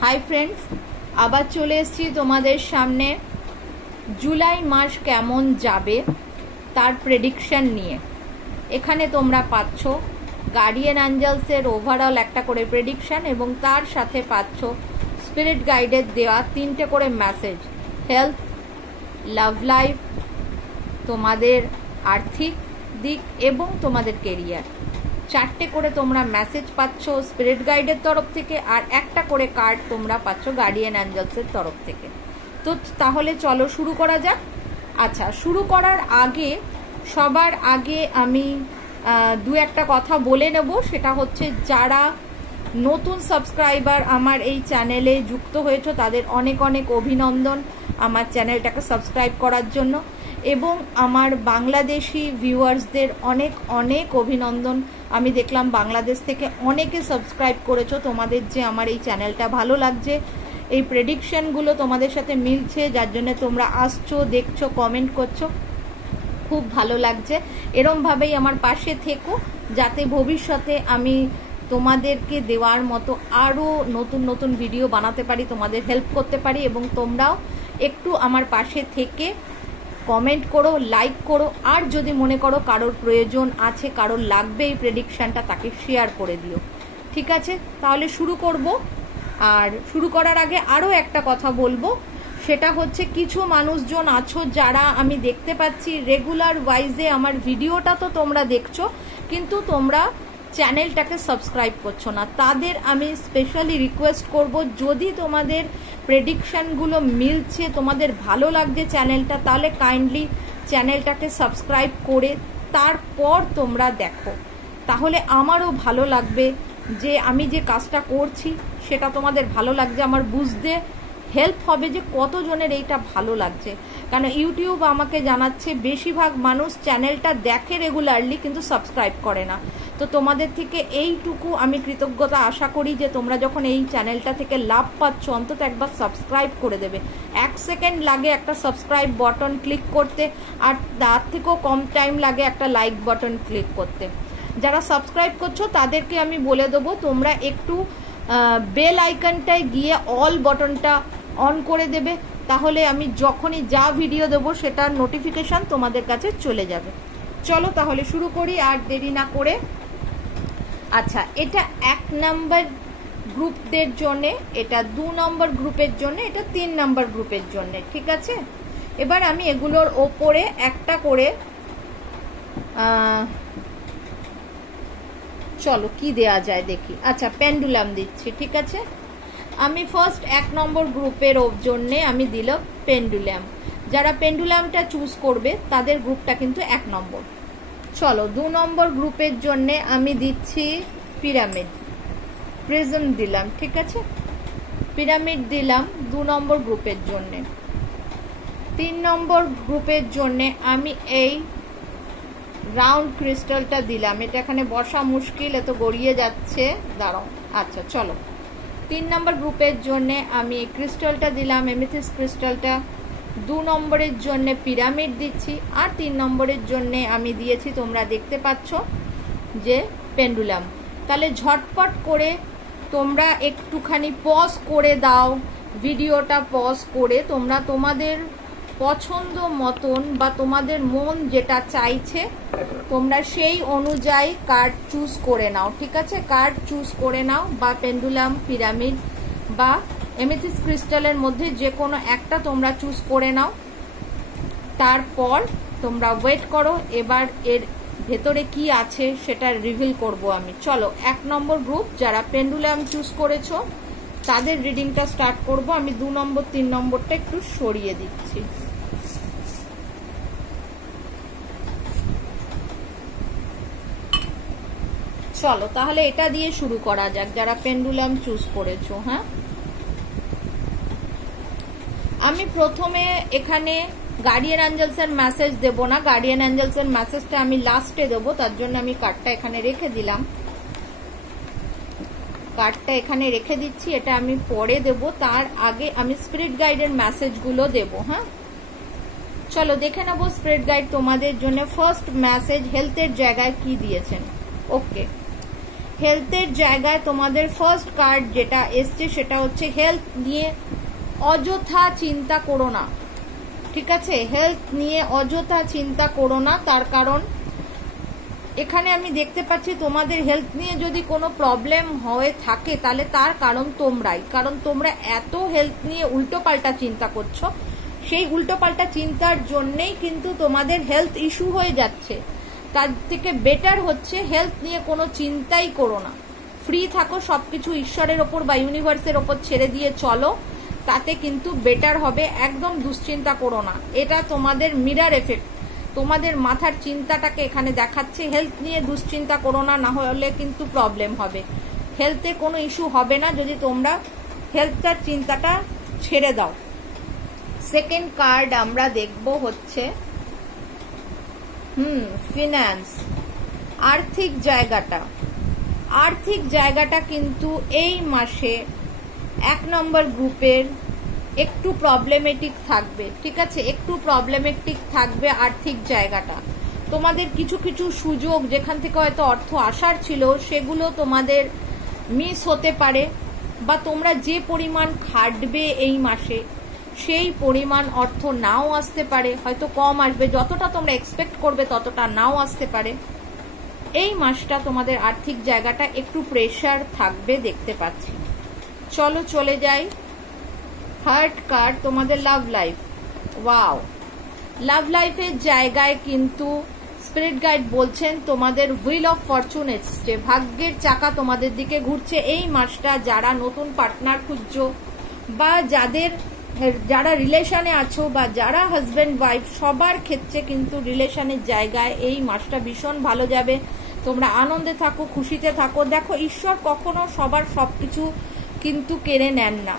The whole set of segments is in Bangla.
हाई फ्रेंड्स आबार चले एसेছি তোমাদের সামনে जुलाई मास केमन जाबे तार प्रेडिक्शन निये। एखाने तोमरा पाচ্ছো गार्डियन एंजेल्सের ओभारঅল একটা করে প্রেডিকশন এবং তার সাথে পাচ্ছো স্পিরিট গাইডের দেওয়া তিনটে করে মেসেজ, হেলথ, লাভ লাইফ, তোমাদের আর্থিক দিক এবং তোমাদের কেরিয়ার। চারটে করে তোমরা মেসেজ পাচ্ছো স্পিরিট গাইডের তরফ থেকে আর একটা করে কার্ড তোমরা পাচ্ছো গার্ডিয়ান এঞ্জেলসের তরফ থেকে। তো তাহলে চলো শুরু করা যাক। আচ্ছা, শুরু করার আগে সবার আগে আমি দু একটা কথা বলে নেব। সেটা হচ্ছে যারা নতুন সাবস্ক্রাইবার আমার এই চ্যানেলে যুক্ত হয়েছো তাদের অনেক অনেক অভিনন্দন আমার চ্যানেলটাকে সাবস্ক্রাইব করার জন্য, এবং আমার বাংলাদেশি ভিউয়ার্সদের অনেক অনেক অভিনন্দন। আমি দেখলাম বাংলাদেশ থেকে অনেকে সাবস্ক্রাইব করেছো। তোমাদের যে আমার এই চ্যানেলটা ভালো লাগছে, এই প্রেডিকশনগুলো তোমাদের সাথে মিলছে, যার জন্য তোমরা আসছো, দেখছো, কমেন্ট করছো, খুব ভালো লাগছে। এরমভাবেই আমার পাশে থেকো যাতে ভবিষ্যতে আমি তোমাদেরকে দেওয়ার মতো আরও নতুন নতুন ভিডিও বানাতে পারি, তোমাদের হেল্প করতে পারি। এবং তোমরাও একটু আমার পাশে থেকে কমেন্ট করো, লাইক করো, আর যদি মনে করো কারোর প্রয়োজন আছে, কারোর লাগবে এই প্রেডিকশনটা, তাকে শেয়ার করে দিও। ঠিক আছে, তাহলে শুরু করব। আর শুরু করার আগে আরও একটা কথা বলবো, সেটা হচ্ছে কিছু মানুষজন আছো যারা আমি দেখতে পাচ্ছি রেগুলার ওয়াইজে আমার ভিডিওটা তো তোমরা দেখছো কিন্তু তোমরা চ্যানেলটাকে সাবস্ক্রাইব করছো না। তাদের আমি স্পেশালি রিকোয়েস্ট করব, যদি তোমাদের প্রেডিকশনগুলো মিলছে, তোমাদের ভালো লাগছে চ্যানেলটা, তাহলে কাইন্ডলি চ্যানেলটাকে সাবস্ক্রাইব করে তারপর তোমরা দেখো। তাহলে আমারও ভালো লাগবে যে আমি যে কাজটা করছি সেটা তোমাদের ভালো লাগছে, আমার বুঝতে হেল্প হবে যে কতজনের এইটা ভালো লাগছে। কারণ ইউটিউব আমাকে জানাচ্ছে বেশিরভাগ মানুষ চ্যানেলটা দেখে রেগুলারলি কিন্তু সাবস্ক্রাইব করে না। তো তোমাদের থেকে এইটুকু আমি কৃতজ্ঞতা আশা করি যে তোমরা যখন এই চ্যানেলটা থেকে লাভ পাচ্ছ অন্তত একবার সাবস্ক্রাইব করে দেবে। 1 সেকেন্ড লাগে একটা সাবস্ক্রাইব বাটন ক্লিক করতে, আর তার থেকেও কম টাইম লাগে একটা লাইক বাটন ক্লিক করতে। যারা সাবস্ক্রাইব করছো তাদেরকে আমি বলে দেবো তোমরা একটু বেল আইকনটায় গিয়ে অল বাটনটা অন করে দেবে, তাহলে আমি যখনই যা ভিডিও দেবো সেটার নোটিফিকেশন তোমাদের কাছে চলে যাবে। চলো তাহলে শুরু করি আর দেরি না করে। আচ্ছা, এটা 1 নম্বর গ্রুপদের জন্যে, এটা 2 নম্বর গ্রুপের জন্য, এটা 3 নম্বর গ্রুপের জন্য। ঠিক আছে, এবার আমি এগুলোর ওপরে একটা করে চলো কি দেয়া যায় দেখি। আচ্ছা, পেন্ডুলাম দিচ্ছি। ঠিক আছে, আমি ফার্স্ট 1 নম্বর গ্রুপের জন্য আমি দিলাম পেন্ডুলাম। যারা পেন্ডুলামটা চুজ করবে তাদের গ্রুপটা কিন্তু 1 নম্বর। চলো 2 নম্বর গ্রুপের জন্য আমি দিচ্ছি পিরামিড, প্রিজম দিলাম। ঠিক আছে, পিরামিড দিলাম 2 নম্বর গ্রুপের জন্য। 3 নম্বর গ্রুপের জন্য আমি এই রাউন্ড ক্রিস্টালটা দিলাম। এটা এখানে বসা মুশকিল, এত গড়িয়ে যাচ্ছে, দাঁড়াও। আচ্ছা চলো, 3 নম্বর গ্রুপের জন্য আমি এই ক্রিস্টালটা দিলাম, এমেথিস্ট ক্রিস্টালটা। 2 নম্বরের জন্য পিরামিড দিচ্ছি, আর 3 নম্বরের জন্য আমি দিয়েছি, তোমরা দেখতে পাচ্ছ যে পেন্ডুলাম। তাহলে ঝটপট করে তোমরা একটুখানি পজ করে দাও, ভিডিওটা পজ করে তোমরা তোমাদের পছন্দ মতন বা তোমাদের মন যেটা চাইছে তোমরা সেই অনুযায়ী কার্ড চুজ করে নাও। ঠিক আছে, কার্ড চুজ করে নাও, বা পেন্ডুলাম, পিরামিড বা এমেথিস্ট ক্রিস্টালের মধ্যে যে কোনো একটা তোমরা চুজ করে নাও। তারপর তোমরা ওয়েট করো, এবার এর ভেতরে কি আছে সেটা রিভিল করব আমি। চলো 1 নম্বর গ্রুপ যারা পেন্ডুলাম চুজ করেছো তাদের রিডিংটা স্টার্ট করব। আমি 2 নম্বর 3 নম্বরটা একটু সরিয়ে দিচ্ছি। চলো তাহলে এটা দিয়ে শুরু করা যাক, যারা পেন্ডুলাম চুজ করেছো। হ্যাঁ, আমি প্রথমে এখানে গার্ডিয়ান এঞ্জেলসের মেসেজ দেব না, গার্ডিয়ান এঞ্জেলসের মেসেজটা আমি লাস্টে দেবো, তার জন্য আমি কার্ডটা এখানে রেখে দিলাম। কার্ডটা এখানে রেখে দিচ্ছি, এটা আমি পরে দেব, তার আগে আমি স্পিরিট গাইডের মেসেজগুলো দেব। হ্যাঁ, চলো দেখে নেবো স্পিরিট গাইড তোমাদের জন্য ফার্স্ট মেসেজ হেলথের জায়গায় কি দিয়েছেন। ওকে, হেলথের জায়গায় তোমাদের ফার্স্ট কার্ড যেটা এসছে সেটা হচ্ছে হেলথ নিয়ে অযথা চিন্তা করো না, ঠিক আছে? হেলথ নিয়ে অযথা চিন্তা করো না, তার কারণ এখানে আমি দেখতে পাচ্ছি তোমাদের হেলথ নিয়ে যদি কোনো প্রবলেম হয়ে থাকে তাহলে তার কারণ তোমরাই, কারণ তোমরা এত হেলথ নিয়ে উল্টোপাল্টা চিন্তা করছো, সেই উল্টোপাল্টা চিন্তার জন্যেই কিন্তু তোমাদের হেলথ ইস্যু হয়ে যাচ্ছে। তার থেকে বেটার হচ্ছে হেলথ নিয়ে কোনো চিন্তাই করো না, ফ্রি থাকো, সবকিছু ঈশ্বরের ওপর বা ইউনিভার্সের ওপর ছেড়ে দিয়ে চলো, তাতে কিন্তু বেটার হবে। একদম দুশ্চিন্তা করো না, এটা তোমাদের মিরর এফেক্ট, তোমাদের মাথার চিন্তাটাকে এখানে দেখাচ্ছে। হেলথ নিয়ে দুশ্চিন্তা করো না, না হলে কিন্তু প্রবলেম হবে। হেলথে কোনো ইস্যু হবে না যদি তোমরা হেলথটার চিন্তাটা ছেড়ে দাও। সেকেন্ড কার্ড আমরা দেখব হচ্ছে ফিন্যান্স, আর্থিক জায়গাটা। আর্থিক জায়গাটা কিন্তু এই মাসে 1 নম্বর গ্রুপের একটু প্রবলেমেটিক থাকবে, ঠিক আছে? একটু প্রবলেমেটিক থাকবে আর্থিক জায়গাটা। তোমাদের কিছু কিছু সুযোগ যেখান থেকে হয়তো অর্থ আসার ছিল সেগুলো তোমাদের মিস হতে পারে, বা তোমরা যে পরিমাণ খাটবে এই মাসে সেই পরিমাণ অর্থ নাও আসতে পারে, হয়তো কম আসবে, যতটা তোমরা এক্সপেক্ট করবে ততটা নাও আসতে পারে। এই মাসটা তোমাদের আর্থিক জায়গাটা একটু প্রেশার থাকবে দেখতে পাচ্ছি। চলো চলে যাই থার্ড কার্ড, তোমাদের লাভ লাইফ। ওয়াও, লাভ লাইফের জায়গায় কিন্তু স্পিরিট গাইড বলছেন তোমাদের হুইল অফ ফরচুন এসছে, ভাগ্যের চাকা তোমাদের দিকে ঘুরছে এই মাসটা। যারা নতুন পার্টনার খুঁজছো বা যারা রিলেশনে আছো বা যারা হাজব্যান্ড ওয়াইফ, সবার ক্ষেত্রে কিন্তু রিলেশনের জায়গায় এই মাসটা ভীষণ ভালো যাবে। তোমরা আনন্দে থাকো, খুশিতে থাকো। দেখো, ঈশ্বর কখনো সবার সবকিছু কিন্তু কেড়ে নেন না।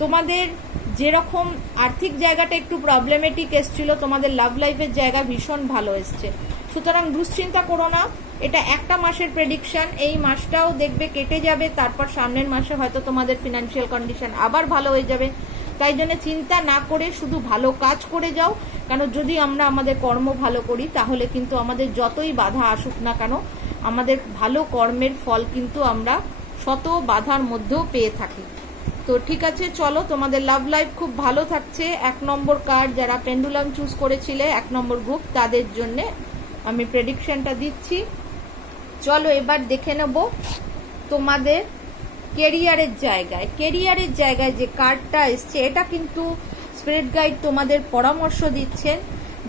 তোমাদের যেরকম আর্থিক জায়গাটা একটু প্রবলেমেটিক এসছিল, তোমাদের লাভ লাইফের জায়গা ভীষণ ভালো এসছে। সুতরাং দুশ্চিন্তা করো না, এটা একটা মাসের প্রেডিকশন। এই মাসটাও দেখবে কেটে যাবে, তারপর সামনের মাসে হয়তো তোমাদের ফিনান্সিয়াল কন্ডিশন আবার ভালো হয়ে যাবে। তাই জন্য চিন্তা না করে শুধু ভালো কাজ করে যাও, কেন যদি আমরা আমাদের কর্ম ভালো করি তাহলে কিন্তু আমাদের যতই বাধা আসুক না কেন, আমাদের ভালো কর্মের ফল কিন্তু আমরা শত বাধার মধ্যেও পেয়ে থাকি। তো ঠিক আছে, চলো, তোমাদের লাভ লাইফ খুব ভালো থাকছে। 1 নম্বর কার্ড যারা পেন্ডুলাম চুজ করেছিলে 1 নম্বর গ্রুপ, তাদের জন্য আমি প্রেডিকশনটা দিচ্ছি। চলো এবার দেখে নেব তোমাদের কেরিয়ারের জায়গায়। কেরিয়ারের জায়গায় যে কার্ডটা এসছে, এটা কিন্তু স্পিরিট গাইড তোমাদের পরামর্শ দিচ্ছেন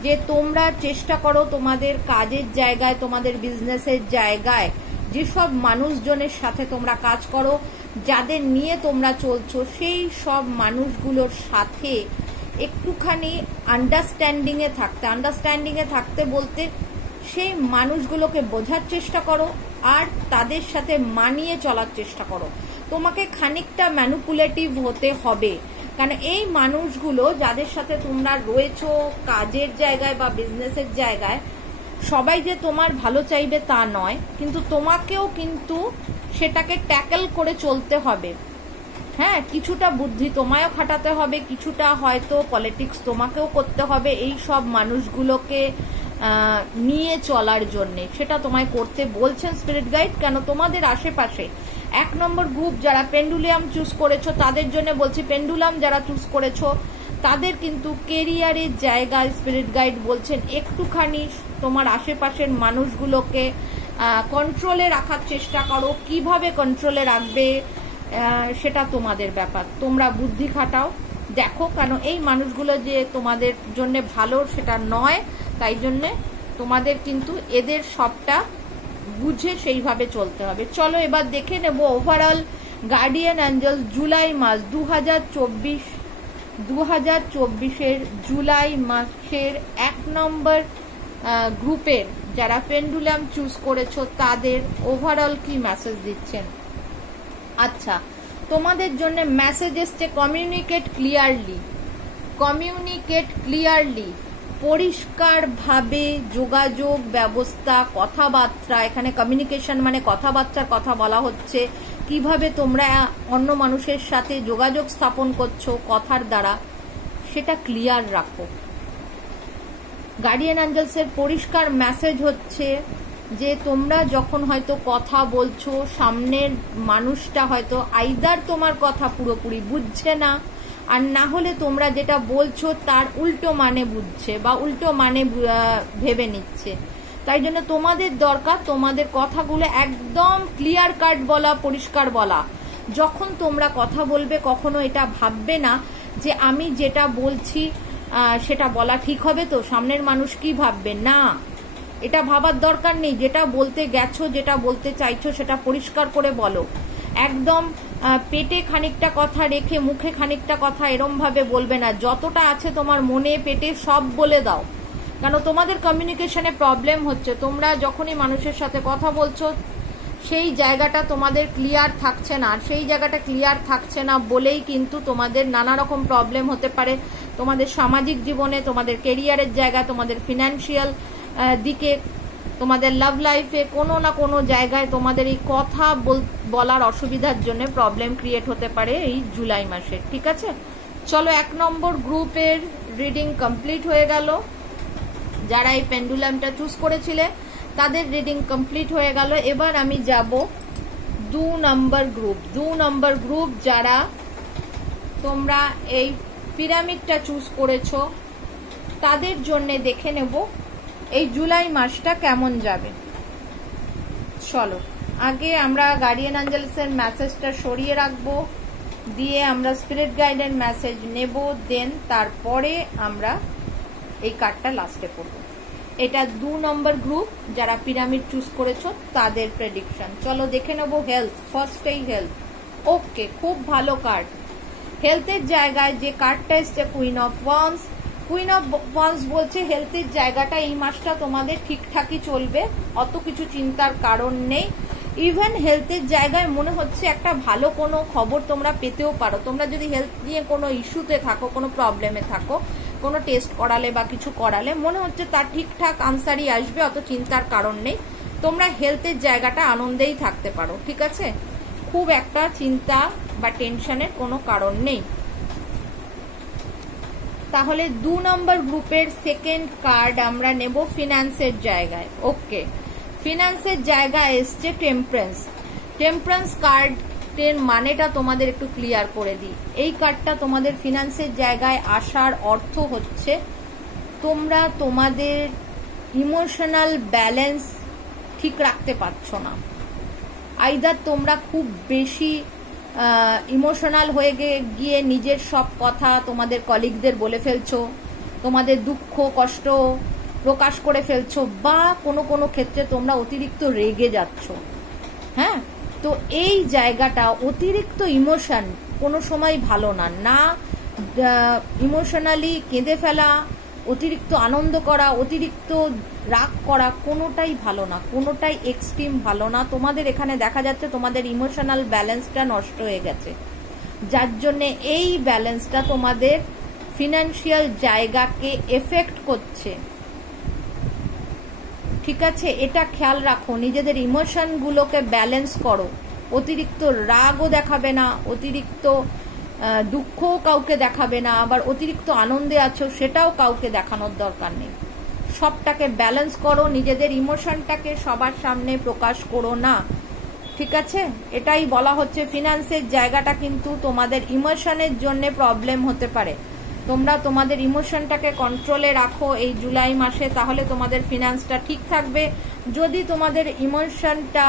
যে তোমরা চেষ্টা করো তোমাদের কাজের জায়গায়, তোমাদের বিজনেসের জায়গায় যেসব মানুষজনের সাথে তোমরা কাজ করো, যাদের নিয়ে তোমরা চলছো, সেই সব মানুষগুলোর সাথে একটুখানি আন্ডারস্ট্যান্ডিংয়ে থাকতে বলতে সেই মানুষগুলোকে বোঝার চেষ্টা করো আর তাদের সাথে মানিয়ে চলার চেষ্টা করো। তোমাকে খানিকটা ম্যানিপুলেটিভ হতে হবে, কারণ এই মানুষগুলো যাদের সাথে তোমরা রয়েছো কাজের জায়গায় বা বিজনেসের জায়গায়, সবাই যে তোমার ভালো চাইবে তা নয়, কিন্তু তোমাকেও কিন্তু সেটাকে ট্যাকেল করে চলতে হবে। হ্যাঁ, কিছুটা বুদ্ধি তোমায়ও খাটাতে হবে, কিছুটা হয়তো পলিটিক্স তোমাকেও করতে হবে এই সব মানুষগুলোকে নিয়ে চলার জন্যে। সেটা তোমায় করতে বলছেন স্পিরিট গাইড, কেন তোমাদের আশেপাশে 1 নম্বর গ্রুপ যারা পেন্ডুলাম চুজ করেছো তাদের জন্য বলছি, পেন্ডুলাম যারা চুজ করেছো তাদের কিন্তু কেরিয়ারের জায়গায় স্পিরিট গাইড বলছেন একটুখানি তোমার আশেপাশের মানুষগুলোকে কন্ট্রোলে রাখার চেষ্টা করো। কিভাবে কন্ট্রোলে রাখবে সেটা তোমাদের ব্যাপার, তোমরা বুদ্ধি খাটাও, দেখো, কেন এই মানুষগুলো যে তোমাদের জন্য ভালো সেটা নয়, তাই জন্যে তোমাদের কিন্তু এদের সবটা বুঝে সেইভাবে চলতে হবে। চলো এবার দেখে নেব ওভারঅল গার্ডিয়ান অ্যাঞ্জেলস জুলাই মাস 2024 জুলাই মাসের 1 নম্বর গ্রুপের যারা পেন্ডুলাম চুজ করেছো তাদের ওভারঅল কি মেসেজ দিচ্ছেন। আচ্ছা, তোমাদের জন্য মেসেজ এসছে কমিউনিকেট ক্লিয়ারলি, পরিষ্কারভাবে যোগাযোগ ব্যবস্থা, কথাবার্তা। এখানে কমিউনিকেশন মানে কথাবার্তার কথা বলা হচ্ছে, কিভাবে তোমরা অন্য মানুষের সাথে যোগাযোগ স্থাপন করছো কথার দ্বারা, সেটা ক্লিয়ার রাখো। গার্ডিয়ান অ্যাঞ্জেলসের পরিষ্কার মেসেজ হচ্ছে যে তোমরা যখন হয়তো কথা বলছো, সামনের মানুষটা হয়তো আইদার তোমার কথা পুরোপুরি বুঝছে না, আর না হলে তোমরা যেটা বলছো তার উল্টো মানে বুঝছে বা উল্টো মানে ভেবে নিচ্ছে। তাই জন্য তোমাদের দরকার তোমাদের কথাগুলো একদম ক্লিয়ার কাট বলা, পরিষ্কার বলা। যখন তোমরা কথা বলবে কখনো এটা ভাববে না যে আমি যেটা বলছি সেটা বলা ঠিক হবে, তো সামনের মানুষ কি ভাববে, না, এটা ভাবার দরকার নেই। যেটা বলতে গেছো, যেটা বলতে চাইছো সেটা পরিষ্কার করে বলো। একদম পেটে খানিকটা কথা রেখে মুখে খানিকটা কথা এরম ভাবে বলবে না। যতটা আছে তোমার মনে পেটে সব বলে দাও, কেন তোমাদের কমিউনিকেশনে প্রবলেম হচ্ছে। তোমরা যখনই মানুষের সাথে কথা বলছো সেই জায়গাটা তোমাদের ক্লিয়ার থাকছে না, আর সেই জায়গাটা ক্লিয়ার থাকছে না বলেই কিন্তু তোমাদের নানা রকম প্রবলেম হতে পারে। তোমাদের সামাজিক জীবনে, তোমাদের কেরিয়ারের জায়গা, তোমাদের ফিনান্সিয়াল দিকে, তোমাদের লাভ লাইফে কোনো না কোনো জায়গায় তোমাদের এই কথা বলার অসুবিধার জন্য প্রবলেম ক্রিয়েট হতে পারে এই জুলাই মাসে। ঠিক আছে, চলো 1 নম্বর গ্রুপের রিডিং কমপ্লিট হয়ে গেল। যারা এই পেন্ডুলামটা চুজ করেছিলে তাদের রিডিং কমপ্লিট হয়ে গেল। এবার আমি যাব 2 নম্বর গ্রুপ। 2 নম্বর গ্রুপ যারা তোমরা এই পিরামিডটা চুজ করেছো তাদের জন্য দেখে নেব এই জুলাই মাসটা কেমন যাবে। চলো আগে আমরা গার্ডিয়ান অ্যাঞ্জেলসের মেসেজটা সরিয়ে রাখবো, দিয়ে আমরা স্পিরিট গাইডের মেসেজ নেব, দেন তারপরে আমরা এই কার্ডটা লাস্টে পড়ব। এটা 2 নম্বর গ্রুপ যারা পিরামিড চুজ করেছো তাদের প্রেডিকশন। চলো দেখে নেব হেলথ। ফার্স্টেই হেলথ। ওকে, খুব ভালো কার্ড। হেলথের জায়গায় যে কার্ডটা এসছে queen of wands. Queen of wands বলছে হেলথের জায়গাটা এই মাসটা তোমাদের ঠিকঠাকই চলবে, অত কিছু চিন্তার কারণ নেই। ইভেন হেলথের জায়গায় মনে হচ্ছে একটা ভালো কোনো খবর তোমরা পেতেও পারো। তোমরা যদি হেলথ নিয়ে কোনো ইস্যুতে থাকো, কোনো প্রবলেমে থাকো, কোনো টেস্ট করালে বা কিছু করালে মনে হচ্ছে তার ঠিকঠাক আনসারই আসবে, অত চিন্তার কারণ নেই। তোমরা হেলথের জায়গাটা আনন্দেই থাকতে পারো। ঠিক আছে, খুব একটা চিন্তা বা টেনশনের কোনো কারণ নেই। তাহলে 2 নম্বর গ্রুপের সেকেন্ড কার্ড আমরা নেব ফিনান্সের জায়গায়। ওকে, ফিনান্সের জায়গায় এসছে টেম্পারেন্স। টেম্পারেন্স কার্ডের মানেটা তোমাদের একটু ক্লিয়ার করে দিই। এই কার্ডটা তোমাদের ফিনান্সের জায়গায় আসার অর্থ হচ্ছে তোমরা তোমাদের ইমোশনাল ব্যালেন্স ঠিক রাখতে পারছো না। আইদার তোমরা খুব বেশি ইমোশনাল হয়ে গিয়ে নিজের সব কথা তোমাদের কলিগদের বলে ফেলছো, তোমাদের দুঃখ কষ্ট প্রকাশ করে ফেলছো, বা কোনো কোনো ক্ষেত্রে তোমরা অতিরিক্ত রেগে যাচ্ছ। হ্যাঁ, তো এই জায়গাটা অতিরিক্ত ইমোশন কোনো সময় ভালো না। না ইমোশনালি কেঁদে ফেলা, অতিরিক্ত আনন্দ করা, অতিরিক্ত রাগ করা, কোনোটাই ভালো না, কোনোটাই এক্সট্রিম ভালো না। তোমাদের এখানে দেখা যাচ্ছে তোমাদের ইমোশনাল ব্যালেন্সটা নষ্ট হয়ে গেছে, যার জন্য এই ব্যালেন্সটা তোমাদের ফিনান্সিয়াল জায়গাকে এফেক্ট করছে। ঠিক আছে, এটা খেয়াল রাখো, নিজেদের ইমোশনগুলোকে ব্যালেন্স করো। অতিরিক্ত রাগও দেখাবে না, অতিরিক্ত দুঃখও কাউকে দেখাবে না, আবার অতিরিক্ত আনন্দে আছো সেটাও কাউকে দেখানোর দরকার নেই। সবটাকে ব্যালেন্স করো, নিজেদের ইমোশনটাকে সবার সামনে প্রকাশ করো না। ঠিক আছে, এটাই বলা হচ্ছে। ফিনান্সের জায়গাটা কিন্তু তোমাদের ইমোশনের জন্য প্রবলেম হতে পারে। তোমরা তোমাদের ইমোশনটাকে কন্ট্রোলে রাখো এই জুলাই মাসে, তাহলে তোমাদের ফিনান্সটা ঠিক থাকবে। যদি তোমাদের ইমোশনটা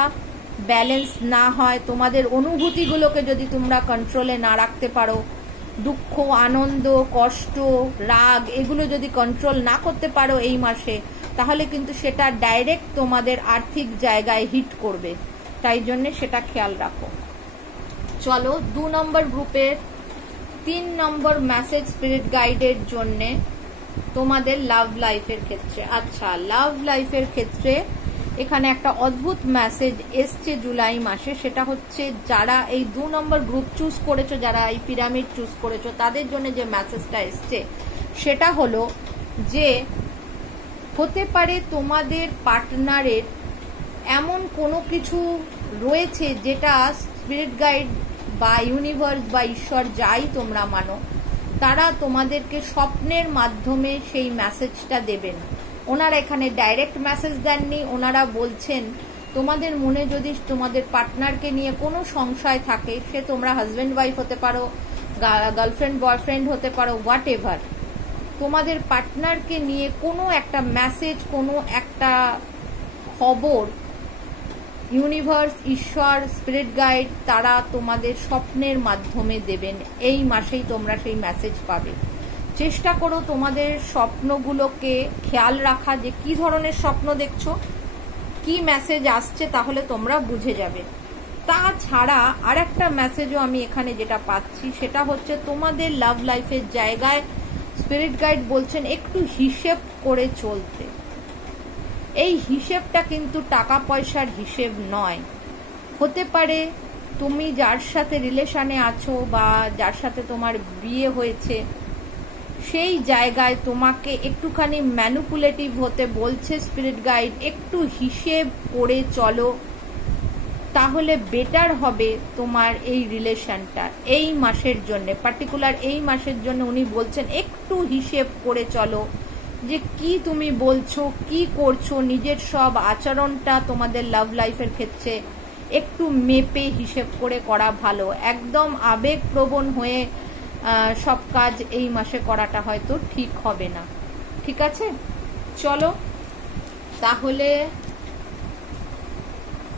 ব্যালেন্স না হয়, তোমাদের অনুভূতিগুলোকে যদি তোমরা কন্ট্রোলে না রাখতে পারো, দুঃখ আনন্দ কষ্ট রাগ এগুলো যদি কন্ট্রোল না করতে পারো এই মাসে, তাহলে কিন্তু সেটা ডাইরেক্ট তোমাদের আর্থিক জায়গায় হিট করবে। তাই জন্য সেটা খেয়াল রাখো। চলো 2 নম্বর গ্রুপের 3 নম্বর মেসেজ স্পিরিট গাইডের জন্য তোমাদের লাভ লাইফের ক্ষেত্রে। আচ্ছা, লাভ লাইফের ক্ষেত্রে এখানে একটা অদ্ভুত মেসেজ এসছে জুলাই মাসে। সেটা হচ্ছে যারা এই 2 নম্বর গ্রুপ চুজ করেছো, যারা এই পিরামিড চুজ করেছো, তাদের জন্য যে মেসেজটা এসছে সেটা হলো যে হতে পারে তোমাদের পার্টনারের এমন কোনো কিছু রয়েছে যেটা স্পিরিট গাইড বা ইউনিভার্স বা ঈশ্বর যাই তোমরা মানো, তারা তোমাদেরকে স্বপ্নের মাধ্যমে সেই মেসেজটা দেবেন। ওনারা এখানে ডাইরেক্ট মেসেজ দেননি, ওনারা বলছেন তোমাদের মনে যদি তোমাদের পার্টনারকে নিয়ে কোনো সংশয় থাকে, সে তোমরা হাজব্যান্ড ওয়াইফ হতে পারো, গার্লফ্রেন্ড বয়ফ্রেন্ড হতে পারো, হোয়াট এভার, তোমাদের পার্টনারকে নিয়ে কোনো একটা মেসেজ, কোনো একটা খবর ইউনিভার্স, ঈশ্বর, স্পিরিট গাইড তারা তোমাদের স্বপ্নের মাধ্যমে দেবেন। এই মাসেই তোমরা সেই মেসেজ পাবে। চেষ্টা করো তোমাদের স্বপ্নগুলোকে খেয়াল রাখা, যে কি ধরনের স্বপ্ন দেখছো, কি মেসেজ আসছে, তাহলে তোমরা বুঝে যাবে। তাছাড়া আর একটা মেসেজও আমি এখানে যেটা পাচ্ছি সেটা হচ্ছে তোমাদের লাভ লাইফের জায়গায় স্পিরিট গাইড বলছেন একটু হিসেব করে চলতে। এই হিসেবটা কিন্তু টাকা পয়সার হিসেব নয়। হতে পারে তুমি যার সাথে রিলেশনে আছো বা যার সাথে তোমার বিয়ে হয়েছে, সেই জায়গায় তোমাকে একটুখানি ম্যানিপুলেটিভ হতে বলছে স্পিরিট গাইড, একটু হিসেব করে চলো, তাহলে বেটার হবে তোমার এই রিলেশনটা। এই মাসের জন্য, পার্টিকুলার এই মাসের জন্য উনি বলছেন একটু হিসেব করে চলো, যে কি তুমি বলছো, কি করছো, নিজের সব আচরণটা তোমাদের লাভ লাইফের ক্ষেত্রে একটু মেপে হিসেব করে করা ভালো। একদম আবেগপ্রবণ হয়ে সব কাজ এই মাসে করাটা হয়তো ঠিক হবে না। ঠিক আছে, চলো তাহলে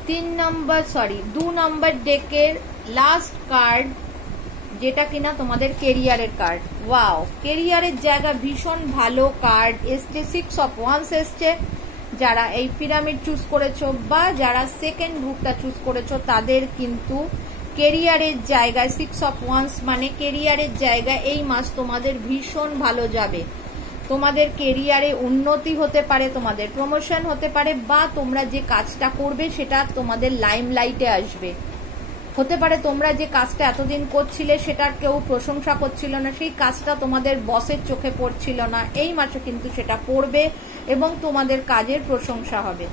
2 নম্বর ডেকের লাস্ট কার্ড, যেটা কিনা তোমাদের কেরিয়ারের কার্ড। ওয়াও, কেরিয়ারের জায়গা ভীষণ ভালো কার্ড এসছে, 6 অফ ওয়ান্স এসছে। যারা এই পিরামিড চুজ করেছো বা যারা সেকেন্ড গ্রুপটা চুজ করেছো, তাদের কিন্তু কেরিয়ারের জায়গায় 6 অফ ওয়ান্স মানে কেরিয়ারের জায়গায় এই মাস তোমাদের ভীষণ ভালো যাবে। তোমাদের কেরিয়ারে উন্নতি হতে পারে, তোমাদের প্রমোশন হতে পারে, বা তোমরা যে কাজটা করবে সেটা তোমাদের লাইমলাইটে আসবে। হতে পারে তোমরা যে কাজটা এতদিন করছিলে সেটার কেউ প্রশংসা করছিল না, সেই কাজটা তোমাদের বসের চোখে পড়ছিল না, এই মাসে কিন্তু সেটা পড়বে এবং তোমাদের কাজের প্রশংসা হবে।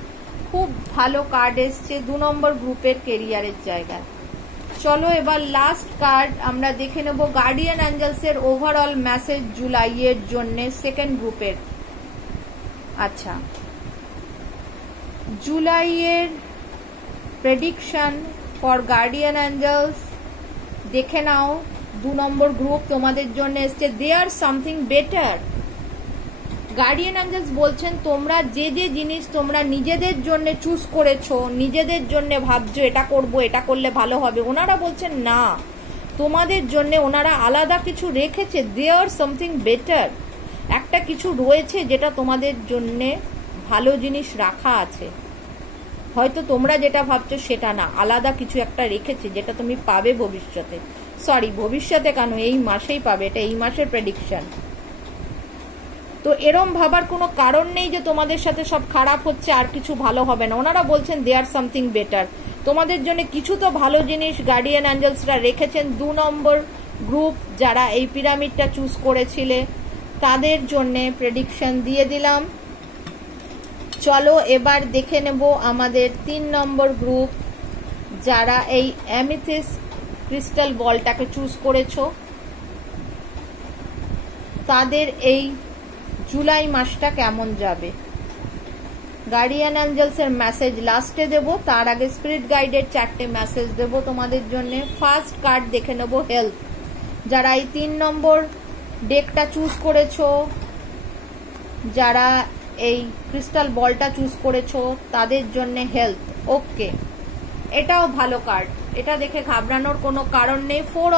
খুব ভালো কার্ড এসছে 2 নম্বর গ্রুপের কেরিয়ারের জায়গায়। চলো এবার লাস্ট কার্ড আমরা দেখে নেব, গার্ডিয়ান অ্যাঞ্জেলস এর ওভারঅল মেসেজ জুলাইয়ের জন্য সেকেন্ড গ্রুপের। আচ্ছা, জুলাইয়ের প্রেডিকশন ফর গার্ডিয়ান অ্যাঞ্জেলস দেখে নাও। 2 নম্বর গ্রুপ তোমাদের জন্য এসছে there something better. Guardian angels বলছেন তোমরা যে যে জিনিস তোমরা নিজেদের জন্য চুজ করেছো, নিজেদের জন্য ভাবছো এটা করব, এটা করলে ভালো হবে, ওনারা বলছেন না, তোমাদের জন্য ওনারা আলাদা কিছু রেখেছে। দেয়ার সামথিং বেটার, একটা কিছু রয়েছে যেটা তোমাদের জন্য ভালো জিনিস রাখা আছে। হয়তো তোমরা যেটা ভাবছো সেটা না, আলাদা কিছু একটা রেখেছে যেটা তুমি পাবে ভবিষ্যতে। সরি, ভবিষ্যতে কেন, এই মাসেই পাবে, এটা এই মাসের প্রেডিকশন। তো এরম ভাবার কোনো কারণ নেই যে তোমাদের সাথে সব খারাপ হচ্ছে আর কিছু ভালো হবে না। ওনারা বলছেন দেয়ার সামথিং বেটার, তোমাদের জন্য কিছু তো ভালো জিনিস গার্ডিয়ান অ্যাঞ্জেলসরা রেখেছেন। 2 নম্বর গ্রুপ যারা এই পিরামিডটা চুজ করেছিলে তাদের জন্য প্রেডিকশন দিয়ে দিলাম। চলো এবার দেখে নেব আমাদের 3 নম্বর গ্রুপ যারা এই অ্যামেথিস্ট ক্রিস্টাল বলটাকে চুজ করেছো, তাদের এই জুলাই মাসটা কেমন যাবে। গার্ডিয়ান অ্যাঞ্জেলস এর মেসেজ লাস্টে দেব, তার আগে স্পিরিট গাইডের 4টে মেসেজ দেব তোমাদের জন্য। ফার্স্ট কার্ড দেখে নেব হেলথ। যারা এই 3 নম্বর ডেকটা চুজ করেছো, যারা এই ক্রিস্টাল বলটা চুজ করেছো, তাদের জন্য হেলথ ওকে। এটাও ভালো কার্ড, এটা দেখে ঘাবড়ানোর কোনো কারণ নেই। 4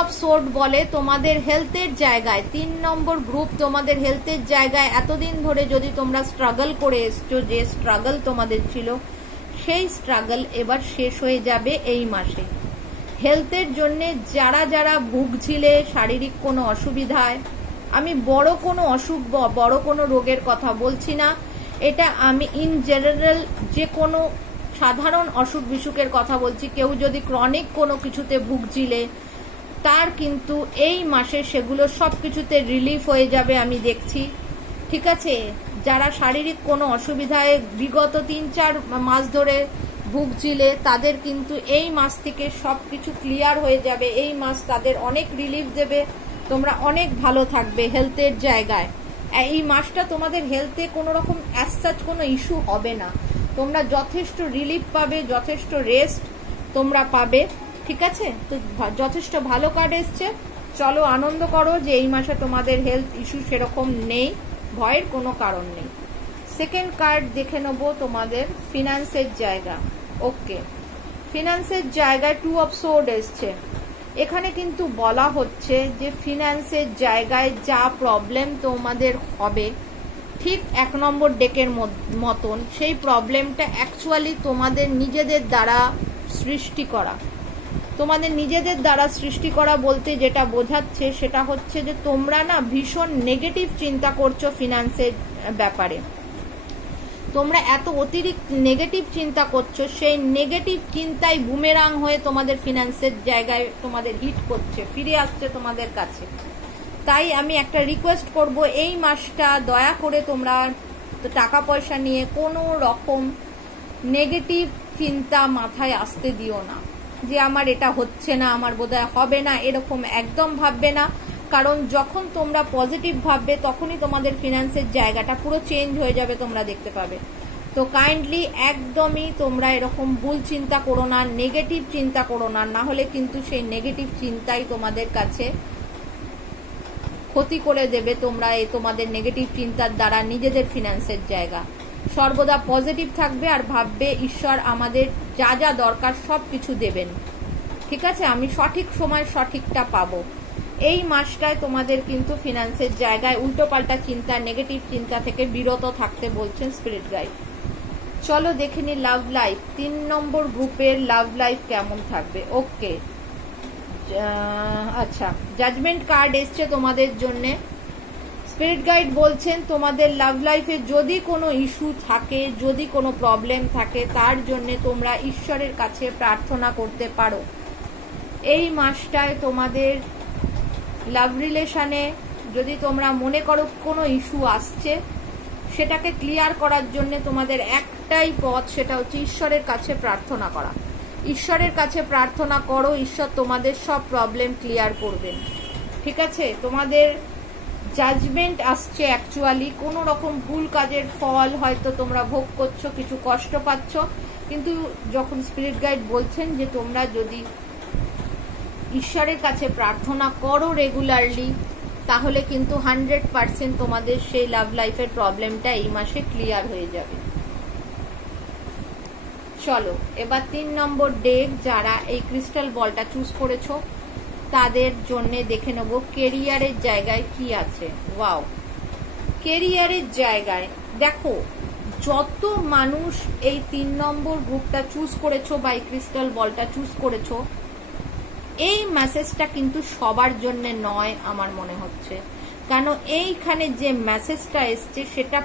অফ সোর্ড বলে তোমাদের হেলথের জায়গায় 3 নম্বর গ্রুপ তোমাদের হেলথের জায়গায় এতদিন ধরে যদি তোমরা স্ট্রাগল করে এসছো, যে স্ট্রাগল তোমাদের ছিল সেই স্ট্রাগল এবার শেষ হয়ে যাবে এই মাসে। হেলথের জন্য যারা যারা ভুগছিলে শারীরিক কোনো অসুবিধায়, আমি বড় কোনো অসুখ বড় কোনো রোগের কথা বলছি না, এটা আমি ইন জেনারেল যে কোনো সাধারণ অসুখ বিসুখের কথা বলছি। কেউ যদি ক্রনিক কোনো কিছুতে ভুগছিলে তার কিন্তু এই মাসে সেগুলো সব কিছুতে রিলিফ হয়ে যাবে আমি দেখছি। ঠিক আছে, যারা শারীরিক কোনো অসুবিধায় বিগত 3-4 মাস ধরে ভুগছিলে তাদের কিন্তু এই মাস থেকে সব কিছু ক্লিয়ার হয়ে যাবে। এই মাস তাদের অনেক রিলিফ দেবে, তোমরা অনেক ভালো থাকবে হেলথের জায়গায়। এই মাসটা তোমাদের হেলথে কোনো রকম অ্যাজ সাচ কোনো ইস্যু হবে না। তোমরা যথেষ্ট রিলিফ পাবে, যথেষ্ট রেস্ট তোমরা পাবে। ঠিক আছে, তো যথেষ্ট ভালো কার্ড এসছে। চলো আনন্দ করো যে এই মাসে তোমাদের হেলথ ইস্যু সেরকম নেই, ভয়ের কোনো কারণ নেই। সেকেন্ড কার্ড দেখে নেবো তোমাদের ফিনান্সের জায়গা। ওকে, ফিনান্সের জায়গায় 2 অফ সোর্ড এসছে। এখানে কিন্তু বলা হচ্ছে যে ফিনান্সের জায়গায় যা প্রবলেম তোমাদের হবে ঠিক 1 নম্বর ডেকের মতন, সেই প্রবলেমটা অ্যাকচুয়ালি তোমাদের নিজেদের দ্বারা সৃষ্টি করা। তোমাদের নিজেদের দ্বারা সৃষ্টি করা বলতে যেটা বোঝাচ্ছে সেটা হচ্ছে যে তোমরা না ভীষণ নেগেটিভ চিন্তা করছো ফিনান্সের ব্যাপারে। তোমরা এত অতিরিক্ত নেগেটিভ চিন্তা করছো, সেই নেগেটিভ চিন্তাই বুমেরাং হয়ে তোমাদের ফিনান্সের জায়গায় তোমাদের হিট করছে, ফিরে আসছে তোমাদের কাছে। তাই আমি একটা রিকোয়েস্ট করব, এই মাসটা দয়া করে তোমরা টাকা পয়সা নিয়ে কোনো রকম নেগেটিভ চিন্তা মাথায় আসতে দিও না, যে আমার এটা হচ্ছে না, আমার বোধহয় হবে না, এরকম একদম ভাববে না। কারণ যখন তোমরা পজিটিভ ভাববে তখনই তোমাদের ফিনান্সের জায়গাটা পুরো চেঞ্জ হয়ে যাবে, তোমরা দেখতে পাবে। তো কাইন্ডলি একদমই তোমরা এরকম ভুল চিন্তা করো না, নেগেটিভ চিন্তা করো না, না হলে কিন্তু সেই নেগেটিভ চিন্তাই তোমাদের কাছে ক্ষতি করে দেবে। তোমরা এই তোমাদের নেগেটিভ চিন্তার দ্বারা নিজেদের ফিনান্সের জায়গা সর্বদা পজিটিভ থাকবে আর ভাববে ঈশ্বর আমাদের যা যা দরকার সব কিছু দেবেন। ঠিক আছে, আমি সঠিক সময় সঠিকটা পাবো। এই মাসটায় তোমাদের কিন্তু ফিনান্সের জায়গায় উল্টোপাল্টা চিন্তা, নেগেটিভ চিন্তা থেকে বিরত থাকতে বলছেন স্পিরিট গাইড। চলো দেখে নি লাভ লাইফ, 3 নম্বর গ্রুপের লাভ লাইফ কেমন থাকবে। ওকে, আচ্ছা, জাজমেন্ট কার্ড এসছে তোমাদের জন্য। স্পিরিট গাইড বলছেন তোমাদের লাভ লাইফে যদি কোনো ইস্যু থাকে, যদি কোনো প্রবলেম থাকে, তার জন্য তোমরা ঈশ্বরের কাছে প্রার্থনা করতে পারো। এই মাসটায় তোমাদের লাভ রিলেশনে যদি তোমরা মনে করো কোনো ইস্যু আসছে, সেটাকে ক্লিয়ার করার জন্য তোমাদের একটাই পথ, সেটা হচ্ছে ঈশ্বরের কাছে প্রার্থনা করা। ঈশ্বরের কাছে প্রার্থনা করো, ঈশ্বর তোমাদের সব প্রবলেম ক্লিয়ার করবেন। ঠিক আছে, তোমাদের জাজমেন্ট আসছে, অ্যাকচুয়ালি কোনো রকম ভুল কাজের ফল হয়তো তোমরা ভোগ করছো, কিছু কষ্ট পাচ্ছ, কিন্তু যখন স্পিরিট গাইড বলছেন যে তোমরা যদি ঈশ্বরের কাছে প্রার্থনা করো রেগুলারলি, তাহলে কিন্তু 100% তোমাদের সেই লাভ লাইফের প্রবলেমটা এই মাসে ক্লিয়ার হয়ে যাবে। চলো এবার 3 নম্বর ডেক, যারা এই ক্রিস্টাল বলটা চুজ করেছো তাদের জন্য দেখে নেব কেরিয়ারের জায়গায় কি আছে। ওয়াও, কেরিয়ারের জায়গায় দেখো, যত মানুষ এই 3 নম্বর গ্রুপটা চুজ করেছো বা এই ক্রিস্টাল বলটা চুজ করেছো, এই মেসেজটা কিন্তু সবার জন্য নয় আমার মনে হচ্ছে। কেন এইখানে যে মেসেজটা এসছে সেটা